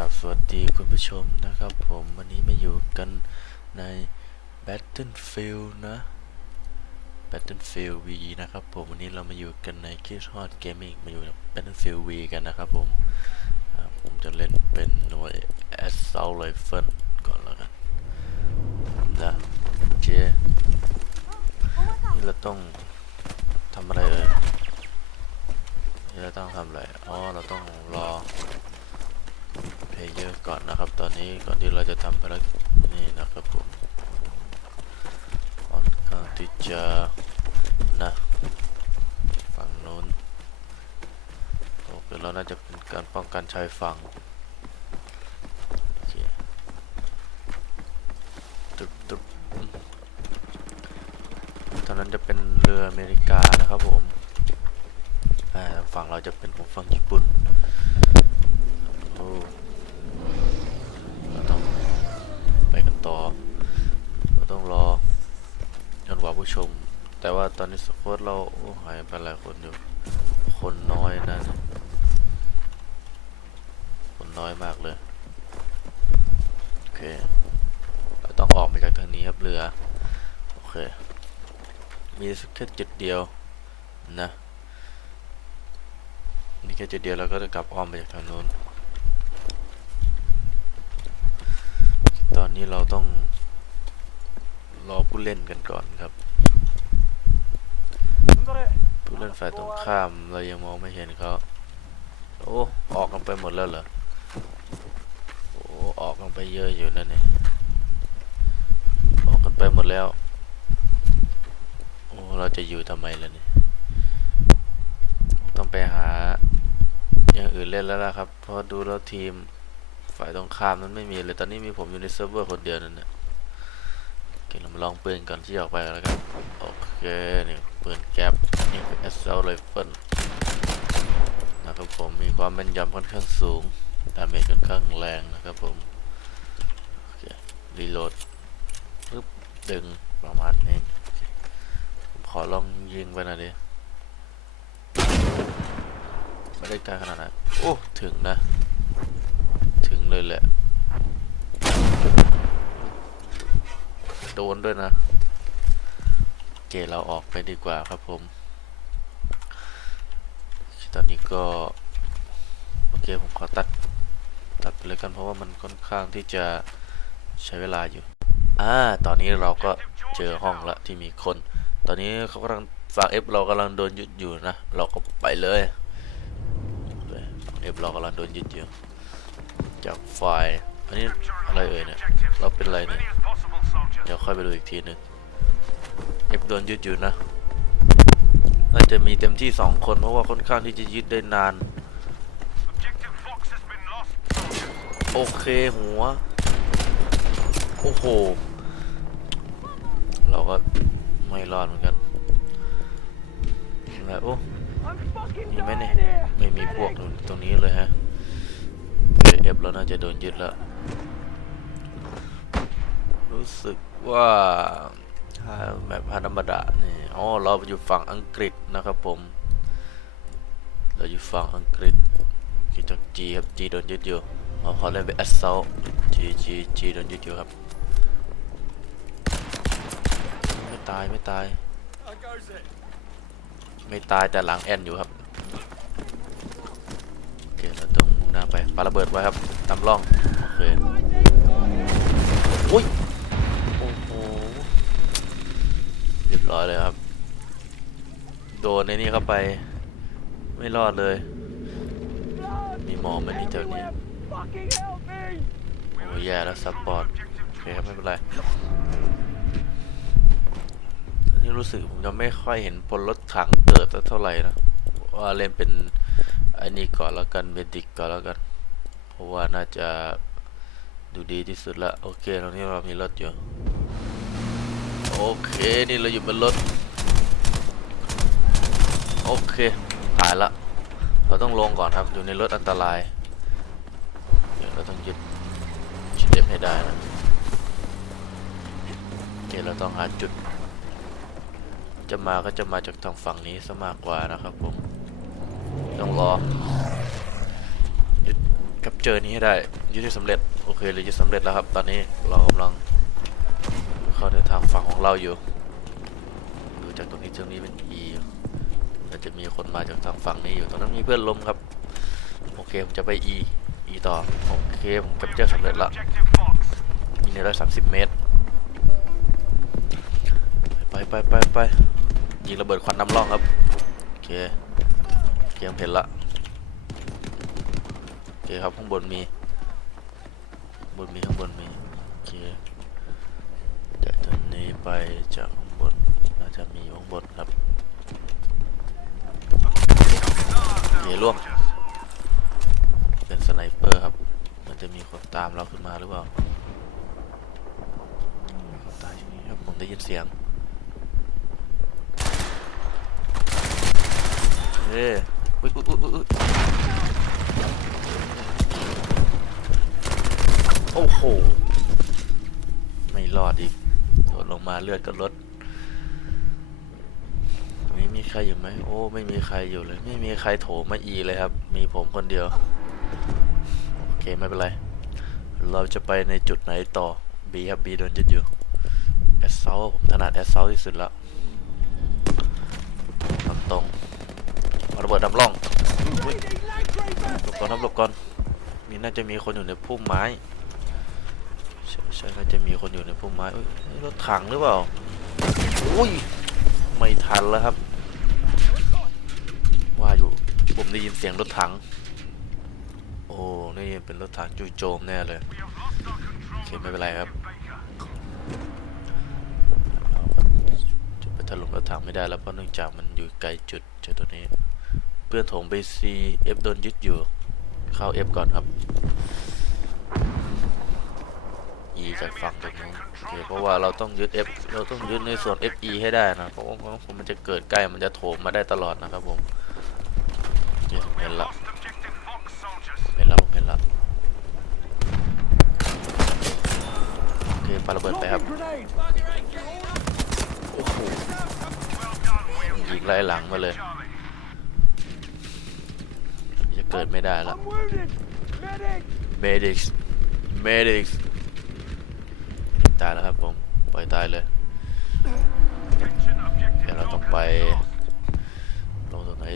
กับสวัสดีคุณผู้ชมนะครับผมวันนี้มาอยู่กันใน Battlefield นะ Battlefield V นะครับผมวันนี้เรามาอยู่กันใน k i s h o t Gaming มาอยู่กับ Battlefield V กันนะครับผมผมจะเล่นเป็นหน่วย Assault Rifle ก่อนแล้วกันนะเจนี่เราต้องทำอะไรเอ่ยนี่เราต้องทำอะไรอ๋อเราต้องรอ เพเยอร์ก่อนนะครับ ตอนนี้ก่อนที่เราจะทำภารกิจนี่นะครับผมค่อนข้างที่จะนะฝั่งนู้นโอเคเราน่าจะเป็นการป้องกันชายฝั่งตึบตึบตอนนั้นจะเป็นเรืออเมริกานะครับผมฝั่งเราจะเป็นฝั่งญี่ปุ่นโอ้ เราต้องไปกัน ต่อ เราต้องรอจนกว่าผู้ชม แต่ว่าตอนนี้สกอตเราหายไปหลายคนอยู่ คนน้อยนะ คนน้อยมากเลย โอเค เราต้องออกมาจากทางนี้ครับเรือ โอเค มีสักแค่จุดเดียวนะมีแค่จุดเดียวแล้วก็จะกลับอ้อมไปจากทางนู้น ตอ นี้เราต้องรอผู้เล่นกันก่อนครับ ผู้เล่นฝ่ายตรงข้ามเรายังมองไม่เห็นเขาโอ้ออกกันไปหมดแล้วเหรอโอ้ออกกันไปเยอะอยู่นั่นนี่ออกกันไปหมดแล้วโอ้เราจะอยู่ทำไมล่ะเนี่ยต้องไปหาอย่างอื่นเล่นแล้วล่ะครับเพราะดูแล้วทีม ฝ่ายตรงข้ามนั้นไม่มีเลยตอนนี้มีผมอยู่ในเซิร์ฟเวอร์คนเดียวนั่นแหละโอเคเรามาลองปืนก่อนที่ออกไปแล้วกันโอเคนี่ปืนแก๊ปนี่คือ Assault Rifle นะครับผมมีความแม่นยำค่อนข้างสูงดาเมจค่อนข้างแรงนะครับผมโอเครีโหลดปึ๊บดึงประมาณนี้ผมขอลองยิงไปหน่อยดิไม่ได้ไกลขนาดนั้นโอ้ ถึงนะ ถึงเลยแหละ โดนด้วยนะโอเคเราออกไปดีกว่าครับผม ตอนนี้ก็โอเคผมขอตัดตัดไปเลยกันเพราะว่ามันค่อนข้างที่จะใช้เวลาอยู่อ่าตอนนี้เราก็เจอห้องละที่มีคน ตอนนี้เขากำลังฝั่ง F เรากำลังโดนยึดอยู่นะ เราก็ไปเลยเลยฝั่ง F เรากำลังโดนยึดอยู่จากไฟอันนี้อะไรเอ่ยเนี่ย เราเป็นอะไรเนี่ย เดี๋ยวค่อยไปดูอีกทีหนึ่งเอฟโดนยึดอยู่นะ น่าจะมีเต็มที่สองคนเพราะว่าค่อนข้างที่จะยึดได้นาน โอเคหัว โอ้โห เราก็ไม่รอดเหมือนกันอะไรโอ้มีไหมเนี่ย ไม่มีพวกตรงนี้เลยฮะเอฟเราน่าจะโดนยึดแล้ว รู้สึกว่าแบบฮานามาดะนี่อ๋อเราอยู่ฝั่งอังกฤษนะครับผม เราอยู่ฝั่งอังกฤษที่จากจีครับจีโดนยึดอยู่อ๋อเขาเล่นเป็นแอสเซลจีจีจีโดนยึดอยู่ครับ ไม่ตายไม่ตาย ไม่ตายแต่หลังแอนอยู่ครับ โอเคเราต้องมุ่งหน้าไปปาระเบิดไว้ครับตามร่อง โอเคอุ้ย เรียบร้อยเลยครับ โดนในนี่เข้าไป ไม่รอดเลย มีหมอไหมนี่เจ้านี้โอ้ยแย่แล้วซัพพอร์ตโอเคครับไม่เป็นไรอันนี้รู้สึกผมจะไม่ค่อยเห็นพลรถถังเกิดสักเท่าไหร่นะว่าเล่นเป็นไอ้นี่ก่อนแล้วกันเบดิกก่อนแล้วกันเพราะว่าน่าจะดูดีที่สุดละโอเคตรงนี้เรามีรถอยู่ โอเคนี่เราอยู่บนรถ โอเคตายละ เราต้องลงก่อนครับอยู่ในรถอันตราย เดี๋ยวเราต้องยึดชิดเอฟให้ได้นะโอเคเราต้องหาจุด จะมาก็จะมาจากทางฝั่งนี้ซะมากกว่านะครับผม ต้องรอยึดกับเจอนี้ให้ได้ยึดได้สำเร็จ โอเคเลยยึดสำเร็จแล้วครับ ตอนนี้เรากำลัง เข้าในทางฝั่งของเราอยู่ดูจากตรงนี้ตรงนี้เป็น E อาจจะมีคนมาจากทางฝั่งนี้อยู่ตรงนั้นมีเพื่อนล้มครับ โอเคผมจะไป E E ต่อ โอเคผมแคปเจอร์สำเร็จละมีในร้อยสามสิบเมตร ไปไปไปไปยิงระเบิดควันน้ำร่องครับ โอเคเกมเห็นละโอเคครับข้างบนมีบนมีข้างบนมีโอเคจากตรงนี้ ไปจากข้างบนน่าจะมีอยู่ข้างบนครับเยล่วงเป็นสไนเปอร์ครับ มันจะมีคนตามเราขึ้นมาหรือเปล่าคนตายนี่ครับผมได้ยินเสียงเฮ้ยอุ๊ยอุ๊ยอุ๊ยโอ้โห ไม่รอดอีก ดลงมาเลือดก็ลดนี้มีใครอยู่ไหมโอ้ ไม่มีใครอยู่เลย ไม่มีใครโถมาอีเลยครับ มีผมคนเดียว โอเค ไม่เป็นไร เราจะไปในจุดไหนต่อ B ครับ B โดนยึดอยู่แอสเซลผมถนัดแอสเซลที่สุดแล้วทางตรงระเบิดดำร่องหลบก่อนครับหลบก่อนมีน่าจะมีคนอยู่ในพุ่มไม้ ใช่ใช่น่าจะมีคนอยู่ในพุ่มไม้เอ้ยนี่รถถังหรือเปล่าอุ้ยไม่ทันแล้วครับ ว่าอยู่ผมได้ยินเสียงรถถัง โอ้นี่เป็นรถถังจู่โจมแน่เลยโอเคไม่เป็นไรครับจะไปถล่มรถถังไม่ได้แล้วเพราะเนื่องจากมันอยู่ไกลจุดเจอตัวนี้ เพื่อนโถมไป C F โดนยึดอยู่เข้า F ก่อนครับ E จากฝั่งตรงนู้นโอเคเพราะว่าเราต้องยึด F เราต้องยึดในส่วน FE ให้ได้นะเพราะว่าผมมันจะเกิดใกล้มันจะโถมมาได้ตลอดนะครับผมเห็นละเห็นละผมเห็นละโอเคปาระเบิดไปครับโอ้โหยิงไล่หลังมาเลย จะเกิดไม่ได้ละ medics medics ตายแล้วครับผม ปล่อยตายเลย เดี๋ยวเราต้องไป ลงตรงไหน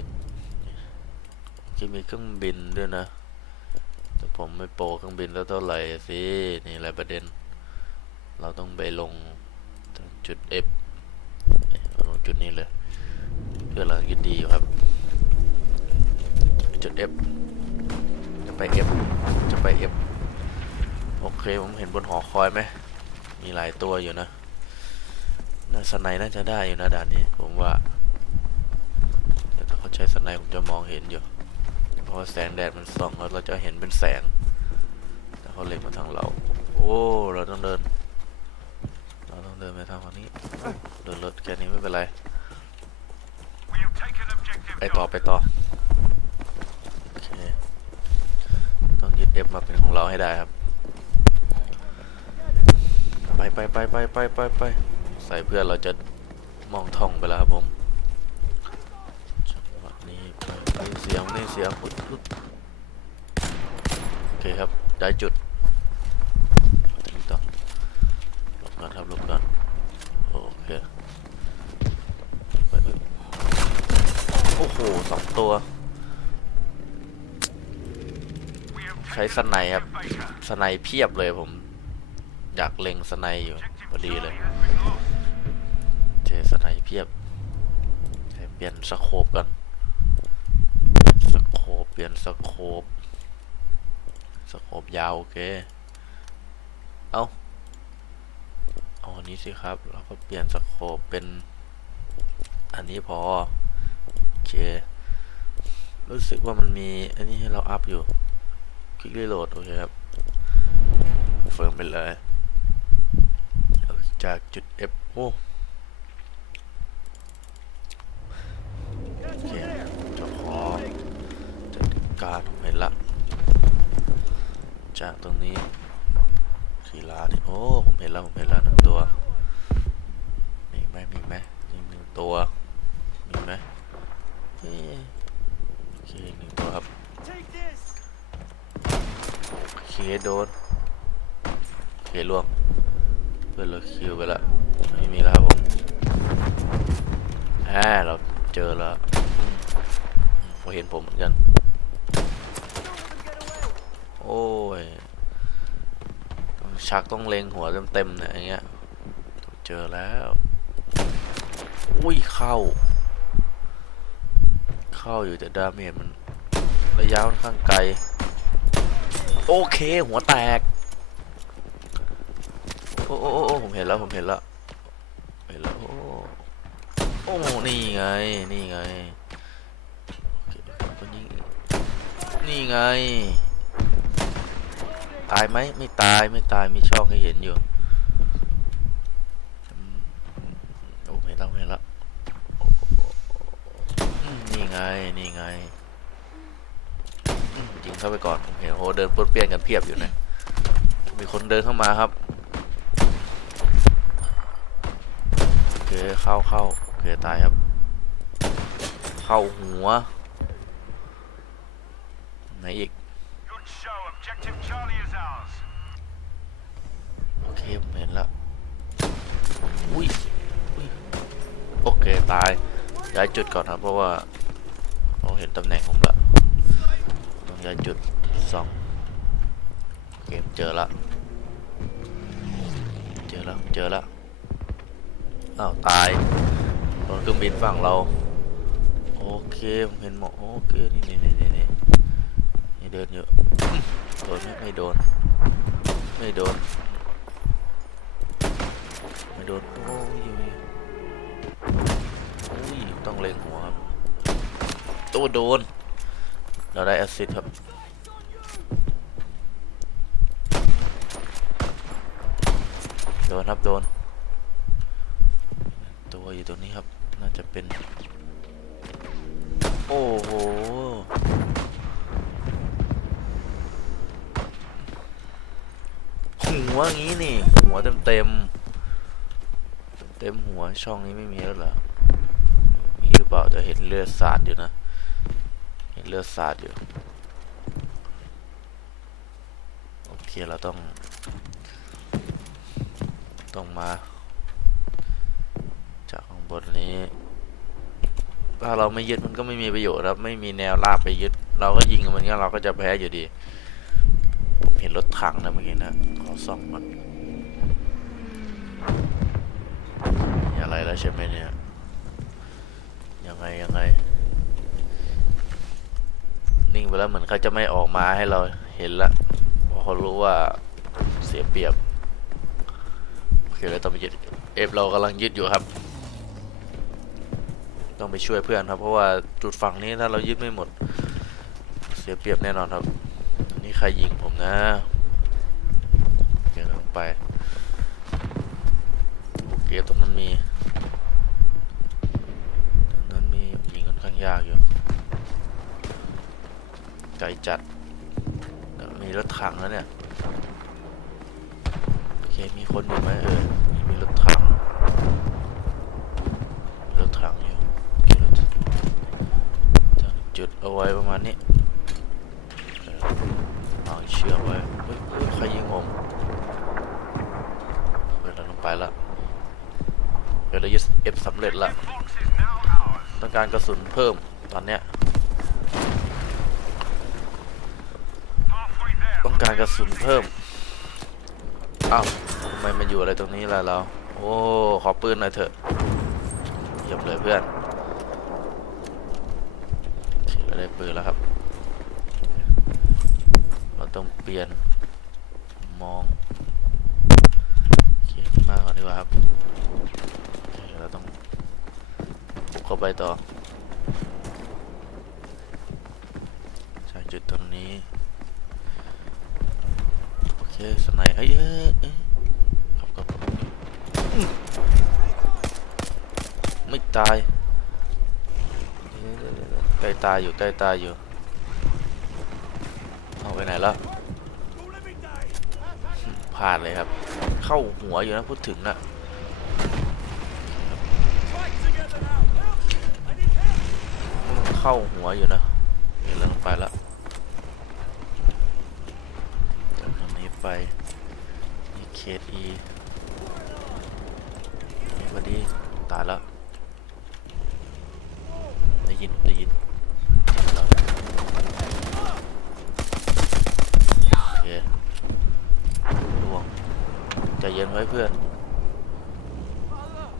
ที่มีเครื่องบินด้วยนะ แต่ผมไม่โปรเครื่องบินแล้วเท่าไหร่สิ นี่แหละประเด็น เราต้องไปลงจุด F เนี่ยเอาลงจุดนี้เลย เพื่อเราคิดดีอยู่ครับ จุด F จะไป F จะไป F โอเค ผมเห็นบนหอคอยไหม มีหลายตัวอยู่นะน่าสไนน่าจะได้อยู่นะด่านนี้ ผมว่าแต่ถ้าเขาใช้สไนผมจะมองเห็นอยู่ เพราะแสงแดดมันส่องแล้วเราจะเห็นเป็นแสง แต่เขาเล็งมาทางเรา โอ้ เราต้องเดิน เราต้องเดินไปทางฝั่งนี้ เดินรถแค่นี้ไม่เป็นไร ไปต่อไปต่อ โอเค ต้องยึด F มาเป็นของเราให้ได้ครับ ไปไปไปไปไปไปไปใส่เพื่อนเราจะมองท่องไปแล้วครับผมจังหวะนี้ได้ยินเสียงได้ยินเสียงอุ๊ยอุ๊ยโอเคครับได้จุดต่อหลบก่อนครับหลบก่อนโอเคไปโอ้โหสองตัว ใช้สไนด์ครับสไนด์เพียบเลยผม อยากเล็งสไนอยู่พอดีเลยเจสไนเพียบเปลี่ยนสโคปกันสโคปเปลี่ยนสโคปสโคปยาวโอเคเอาเอาอันนี้สิครับเราก็เปลี่ยนสโคปเป็นอันนี้พอโอเครู้สึกว่ามันมีอันนี้ให้เราอัพอยู่ คลิกรีโหลดโอเคครับ เฟิร์มไปเลย จากจุด F โอ้โอจะขอจัดการผมเห็นละ จากตรงนี้ทีลานี่โอ้ ผมเห็นแล้ว ผมเห็นแล้วหนึ่งตัว มีไหมมีไหมอีหนึ่งตัว มีไหมโอเคหนึ่งตัวครับ โอเค โดน โอเคล่วง พื่อนเราคิวไปล้วไม่มีแล้วครับผมแหมเราเจอแล้วมเขาเห็นผมเหมือนกัน โอ้ยชักต้องเล็งหัวเต็มๆเนี่ยอย่างเงี้ยเจอแล้ว อุ้ยเข้า เข้าอยู่แต่ดาเมจมันระยะค่อนข้างไกล โอเคหัวแตก โอ้โอ้โอ้ผมเห็นแล้วผมเห็นแล้วเห็นแล้วโอ้โอ้นี่ไงนี่ไงคนยิงนี่ไง ตายไหมไม่ตายไม่ตายมีช่องให้เห็นอยู่โอ้เห็นแล้วเห็นแล้วนี่ไงนี่ไงยิงเข้าไปก่อนผมเห็นโอ้เดินปนเปี้ยนกันเพียบอยู่นะมีคนเดินเข้ามาครับโอ เคเข้าเข้าโอเคตายครับ เข้าหัวไหนอีกโอเคผมเห็นแล้วอุ้ยอุ้ยโอเคตายย้ายจุดก่อนครับเพราะว่าเราเห็นตำแหน่งผมละต้องย้ายจุดสองโอเคเจอละเจอแล้วเจอแล้ว อ้าวตายโดนเครื่องบินฝั่งเรา โอเคผมเห็นหมอโอเคนี่นี่นี่นี่นี่เดินอยู่โดนไม่โดน ไม่โดน ไม่โดน โอ้ยอุ้ยต้องเล็งหัวครับตัวโดน เราได้แอสซิดครับโดนครับโดน อยู่ตรงนี้ครับ น่าจะเป็น โอ้โหหัวงี้นี่ หัวเต็มเต็มเต็มหัวช่องนี้ไม่มีแล้วเหรอ มีหรือเปล่าจะเห็นเลือดสาดอยู่นะ เห็นเลือดสาดอยู่ โอเคเราต้อง ต้องมา บนนี้ ถ้าเราไม่ยึดมันก็ไม่มีประโยชน์ครับ ไม่มีแนวลากไปยึด เราก็ยิงกับมันก็เราก็จะแพ้อยู่ดี ผมเห็นรถถังนะเมื่อกี้นะ ขอส่องก่อนมีอะไรแล้วใช่ไหมเนี่ย ยังไงยังไง นิ่งไปแล้วเหมือนเขาจะไม่ออกมาให้เราเห็นละเพราะเขารู้ว่าเสียเปรียบโอเคเราต้องไปยึดเอฟเรากำลังยึดอยู่ครับ ต้องไปช่วยเพื่อนครับ เพราะว่าจุดฝั่งนี้ถ้าเรายึดไม่หมด เสียเปรียบแน่นอนครับ นี่ใครยิงผมนะเดี๋ยวต้องไปโอเคตรงนั้นมีตรงนั้นมียิงค่อนข้างยากอยู่ไกลจัดมีรถถังแล้วเนี่ยโอเคมีคนอยู่ไหมเออมีมีรถถังมีรถถังอยู่โอเคเราจะตั้งจุดเอาณนี้เอาเชือกไว้เฮ้ยใครยิงผมเฮ้ยเราลงไปละเดี๋ยวเรายึดเอฟสำเร็จละต้องการกระสุนเพิ่มตอนเนี้ยต้องการกระสุนเพิ่มอ้าวทำไมมาอยู่อะไรตรงนี้ล่ะเราโอ้ขอปืนหน่อยเถอะเยี่ยมเลยเพื่อนโอเคเราได้ปืนแล้วครับ เราต้องเปลี่ยนมองโอเคมาก่อนดีกว่าครับโอเคเราต้องบุกเข้าไปต่อใช้ จุดตรงนี้โอเคสไนเอ้ยเอ้ยอ้ยครับครับไม่ตายใกล้ตายอยู่ใกล้ตายอยู่เอาไปไหนแล้วพลาดเลยครับ เข้าหัวอยู่นะพูดถึงนะเข้าหัวอยู่นะเห็นล้วไปแล้วโอเค ไปนี่เคสอีสวัสดีตายแล้วได้ยินได้ยินแล้วโอเคล่วงใจ เย็นไว้เพื่อน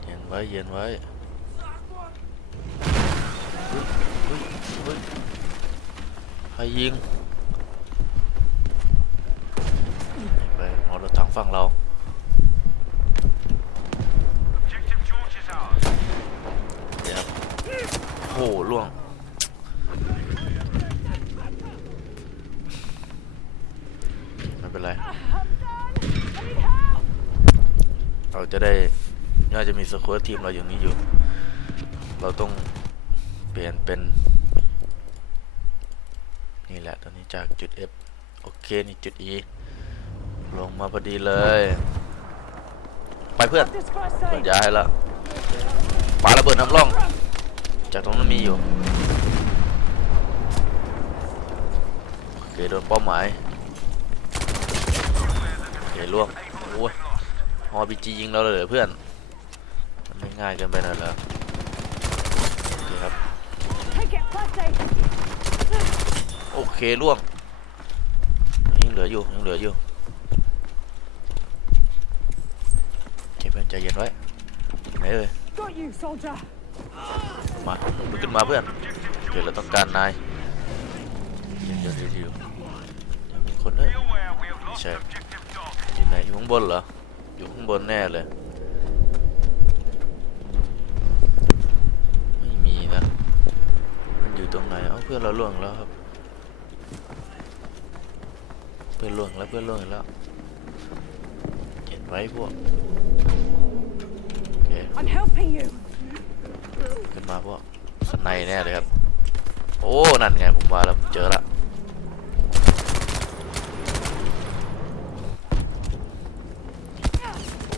เย็นไว้ เย็นไว้ใครยิงไปเอารถถังฝั่งเราเดี๋ยวโหล่วง ไม่เป็นไร เราจะได้ น่าจะมีสควอตทีมเราอย่างนี้อยู่ เราต้องเปลี่ยนเป็น นี่แหละตอนนี้จากจุด F โอเคนี่จุด E ลงมาพอดีเลย ไปเพื่อนเปิด aid. ยาให้ละปาระเบิดน้ำร่อง จากตรงนั้นมีอยู่โอเคโดนเป้าหมายโอเคล่วงโอ้ยฮอพีจียิงเราเลยเพื่อน ง่ายเกินไปหน่อยเหรอโอเคครับ Take it, first aid. โอเคล่วงยังเหลืออยู่ยังเหลืออยู่เก็บเพื่อนใจเย็นไว้ไหนเอ่ย Got you, soldier. มาลุกขึ้นมาเพื่อนเดี๋ยวเราต้องการนายเดี๋ยวเดี๋ยวเดี๋ยวเดี๋ยวมีคนเอ้ย Be aware we have lost Sure. objective dog. อยู่ไหนอยู่ข้างบนเหรออยู่ข้างบนแน่เลย ไม่มีนะ มัน อยู่ตรงไหนเอ้าเพื่อนเราล่วงแล้วครับ เพื่อนล่วงแล้วเพื่อนล่วงอีกแล้วเห็นไว้พวกโอเค I'm helping you. ขึ้นมาพวกสไนแน่เลยครับ โอ้นั่นไงผมว่าแล้วเจอละ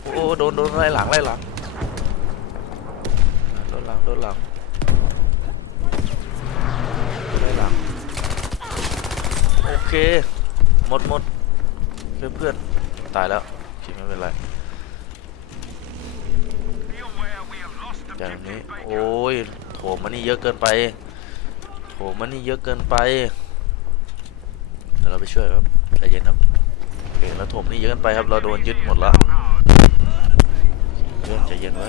โอ้โดนโดนไล่หลังไล่หลังโดนหลังโดนหลัง เคหมดหมดเพื่อนเพื่อนตายแล้วโอเคไม่เป็นไรอย่างนี้โอ้ยโถมมันนี่เยอะเกินไปโถมมันนี่เยอะเกินไปเดี๋ยวเราไปช่วยครับใจเย็นครับโอเคเราโถมนี่เยอะเกินไปครับเราโดนยึดหมดแล้วเพื่อนใจเย็นไว้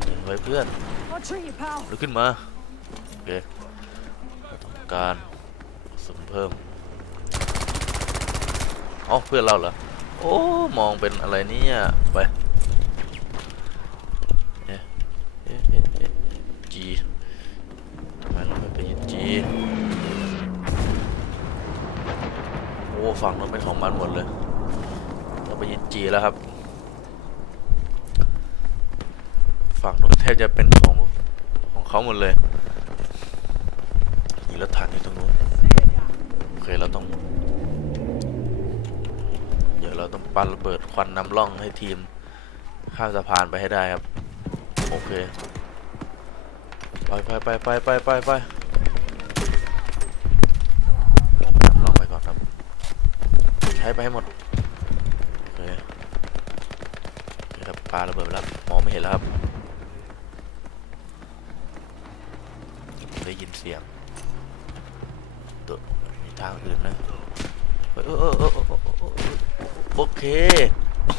ใจเย็นไว้เพื่อนลุกขึ้นมาโอเคต้องการสมเพิ่ม อ๋อเพื่อนเราเหรอ โอ้ มองเป็นอะไรเนี่ย ไปเอ๊ะเอ๊ะเอ๊ะจีทำไมเราไม่ไปยึดจี โอ้ฝั่งนู้นเป็นของมันหมดเลย เราไปยึดจีแล้วครับ ฝั่งนู้นแทบจะเป็นของของเขาหมดเลยมีรถถังอยู่ตรงนู้น โอเค เราต้อง เดี๋ยวเราระเบิดควันนำร่องให้ทีม ข้ามสะพานไปให้ได้ครับ โอเค ไปไปไปไปไปไปไปนำร่องไปก่อนครับ ใช้ไปให้หมด โอเคครับปาระเบิดแล้วมองไม่เห็นแล้วครับ ได้ยินเสียงตัวมีทางอื่นนะเอยเออเออเออ โอเค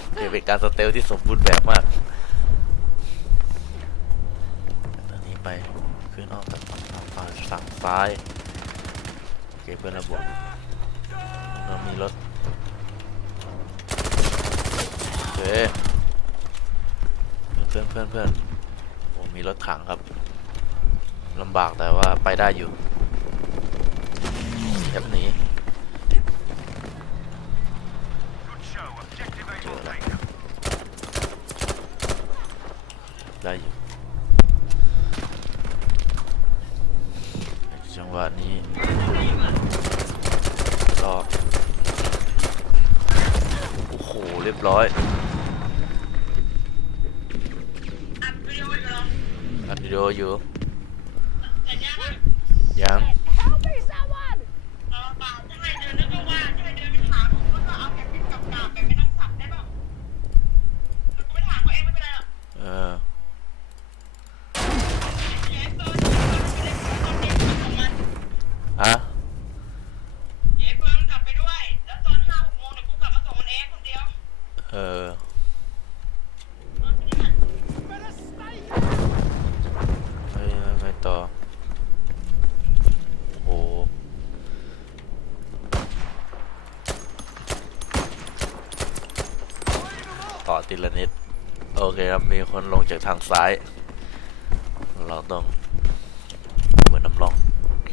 โอเคเป็นการสเตลที่สมบูรณ์แบบมาก ตอนนี้ไปขึ้นออกจากฝั่งฝั่งฝั่งซ้ายโอเคเพื่อนระบวกเรามีรถโอเคเพื่อนเพื่อนเพื่อนโอ้มีรถถังครับลำบากแต่ว่าไปได้อยู่แอบหนี ได้อยู่จังหวะนี้รอโอ้โห เรียบร้อย อัดวิดีโออยู่ ยัง Help me, someone! เออเปล่าจะให้เดินแล้วก็ว่าจะให้เดินไปถามผมแล้วก็เอาแกพิษกลับมา ติละนิด โอเคครับ มีคนลงจากทางซ้าย เราต้องเหมือนน้ำร่องโอเค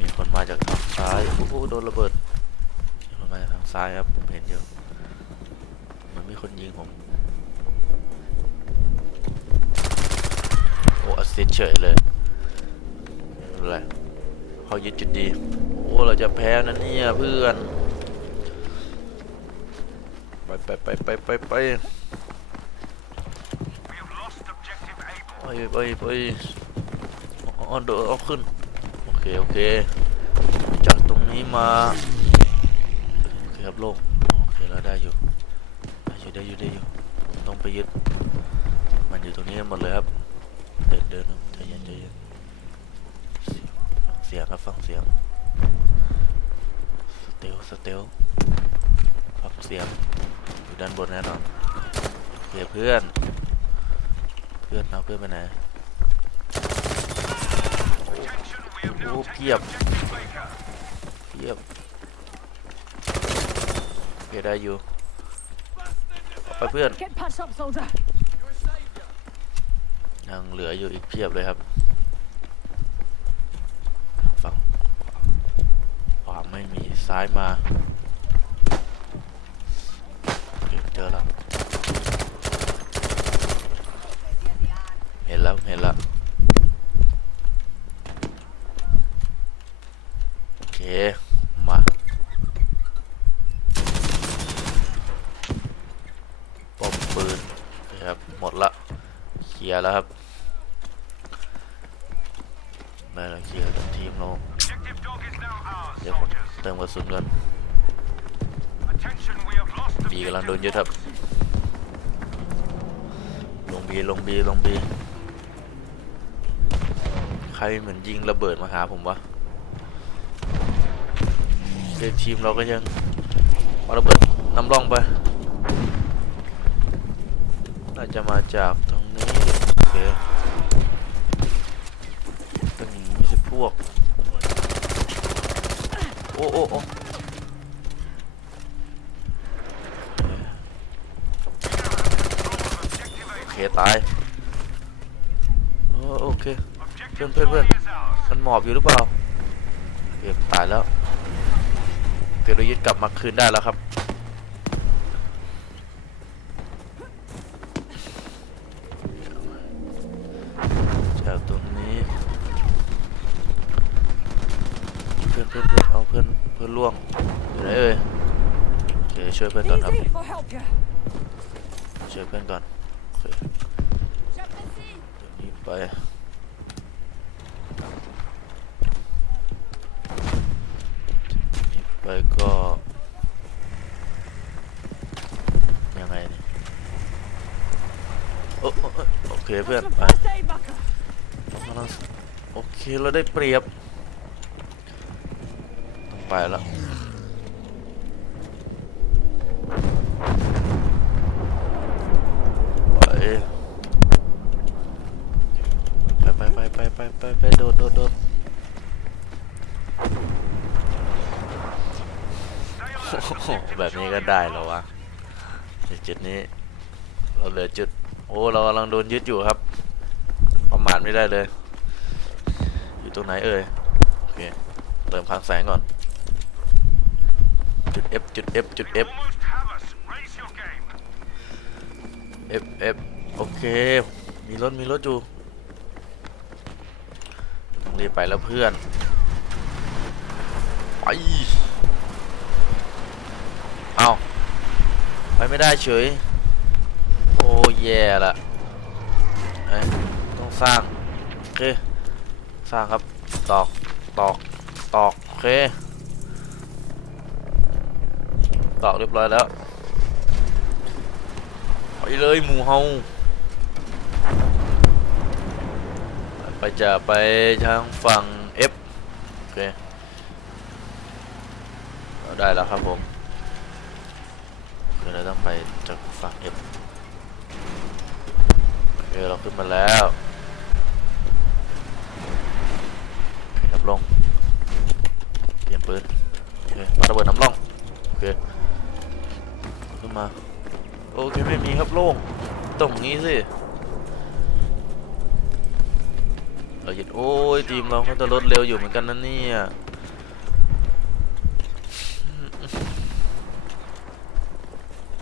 มีคนมาจากทางซ้ายโอ้โหโดนระเบิดมีคนมาจากทางซ้ายครับผมเห็นอยู่เหมันมีคนยิงผมโอ้อสซิสเฉยเลยไม่เป็นไรเขายึดจุดดี โอ้ เราจะแพ้นะเนี่ยเพื่อน ไปไปไปไปไปไปไปไปอ๋อเดี๋ยวเอาขึ้น โอเค โอเค จากตรงนี้มา โอเคครับโลก โอเคเราได้อยู่ได้อยู่ได้อยู่ได้อยู่ต้องไปยึด มันอยู่ตรงนี้หมดเลยครับ เดินเดินใจเย็นใจเย็นเสียงครับฟังเสียงสเตลสเตล ฟังเสียงอยู่ด้านบนแน่นอนโอเคเพื่อน เพื่อนเอาเพื่อนไปไหน Attention, we have now Oh, taken yep. objective Baker. เยียบโอเคได้อยู่เอาไปเพื่อน Get patched up, soldier. ยังเหลืออยู่อีกเพียบเลยครับฝั่งขวาไม่มีซ้ายมาโอเคเจอแล้ว เห็นแล้ว เห็นแล้ว โอเค มา ปมปืนนะคครับ หมดละ เคลียร์แล้วครับ บีกำลัง objective โดนยึดครับ ลงบีลงบีลงบี ใครเหมือนยิงระเบิดมาหาผมวะเดทีมเราก็ยังเอาระเบิดนำร่องไป น่าจะมาจากตรงนี้โอเคเป็นมีสิบพวก โอ้โอ้โอ้ โอเค ตายโอ้โอเค Objective พื่อนเพื่อน Charlie is ours. มันหมอบอยู่หรือเปล่าเก็บตายแล้วเกเรายึดกลับมาคืนได้แล้วครับจากตรงนี้ เพื่อนเพื่อนเพื่อนเอาเพื่อนเพื่อนล่วงอยู่ไหนเอ่ยโอเคช่วยเพื่อนก่อนครับ Easy, I'll help you. ช่วยเพื่อนก่อนโอเคเดี๋ยวนี้ไปนี้ไปก็ยังไงเนี่ยโอ้โอ้โอ้โอ เคเพื่อนไปโอเคเราได้เปรียบต้องไปแล้วไปไปไปไปไปไปไปโดดโดดโดดแบบนี้ก็ได้เหรอวะจุดนี้เราเหลือจุด อ้เรากำลังโดนยึดอยู่ครับ ประมาทไม่ได้เลย อยู่ตรงไหนเอ่ยโอเคเติมพลังแสงก่อน จุด F จุด F จุด F F F โอเค มีรถมีรถอยู่ต้องรีบไปแล้วเพื่อน ไป เอาไปไม่ได้เฉย อ้แย่ละเอ้ยต้องสร้างโอเคสร้างครับตอกตอกตอกโอเคตอกเรียบร้อยแล้วไปเลยหมูเฮาไปจะไปทางฝั่ง F โอเคได้แล้วครับผมคือเราต้องไปจากฝั่ง F โอเคเราขึ้นมาแล้วขับลงเตรียมปืนโอเคปาระเบิดน้ำร่องโอเคโล่งตรงนี้สิเราหยุดโอ้ยทีมเราก็จะลดเร็วอยู่เหมือนกันนะเนี่ย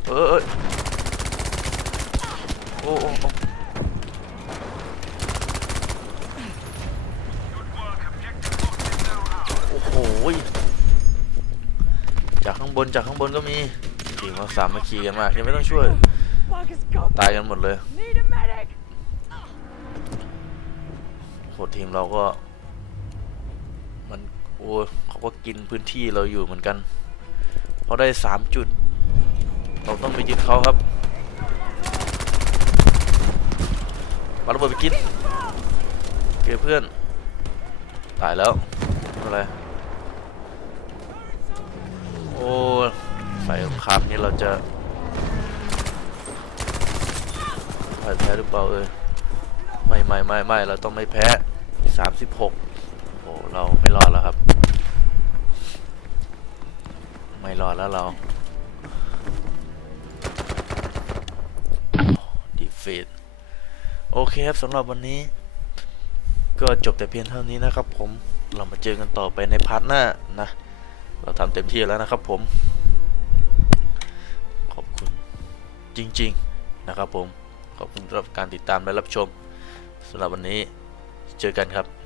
เออเอยโอ้โอ้โอ้ Good work. Objective box is now ours. โอ้โหย จากข้างบนก็มีทีมเราสามัคคีกันมากยังไม่ต้องช่วย ตายกันหมดเลยโหทีมเราก็ มันโอ้เขาก็กินพื้นที่เราอยู่เหมือนกันเขาได้สามจุด เราต้องไปยึดเขาครับมาระเบิดไปกินเคเพื่อน ตายแล้วไม่เป็นไร โอ้ใส่ครามนี้เราจะพ่ายแพ้หรือเปล่าเอ่ยไม่ไม่ไม่ไม่เราต้องไม่แพ้สามสิบหกโอ้เราไม่รอดแล้วครับ ไม่รอดแล้วเราดีเฟตโอเคครับสำหรับวันนี้ ก็จบแต่เพียงเท่านี้นะครับผมเรามาเจอกันต่อไปในพาร์ทหน้านะ เราทำเต็มที่แล้วนะครับผม ขอบคุณจริง ๆนะครับผม ขอบคุณสำหรับการติดตามและรับชมสำหรับวันนี้เจอกันครับ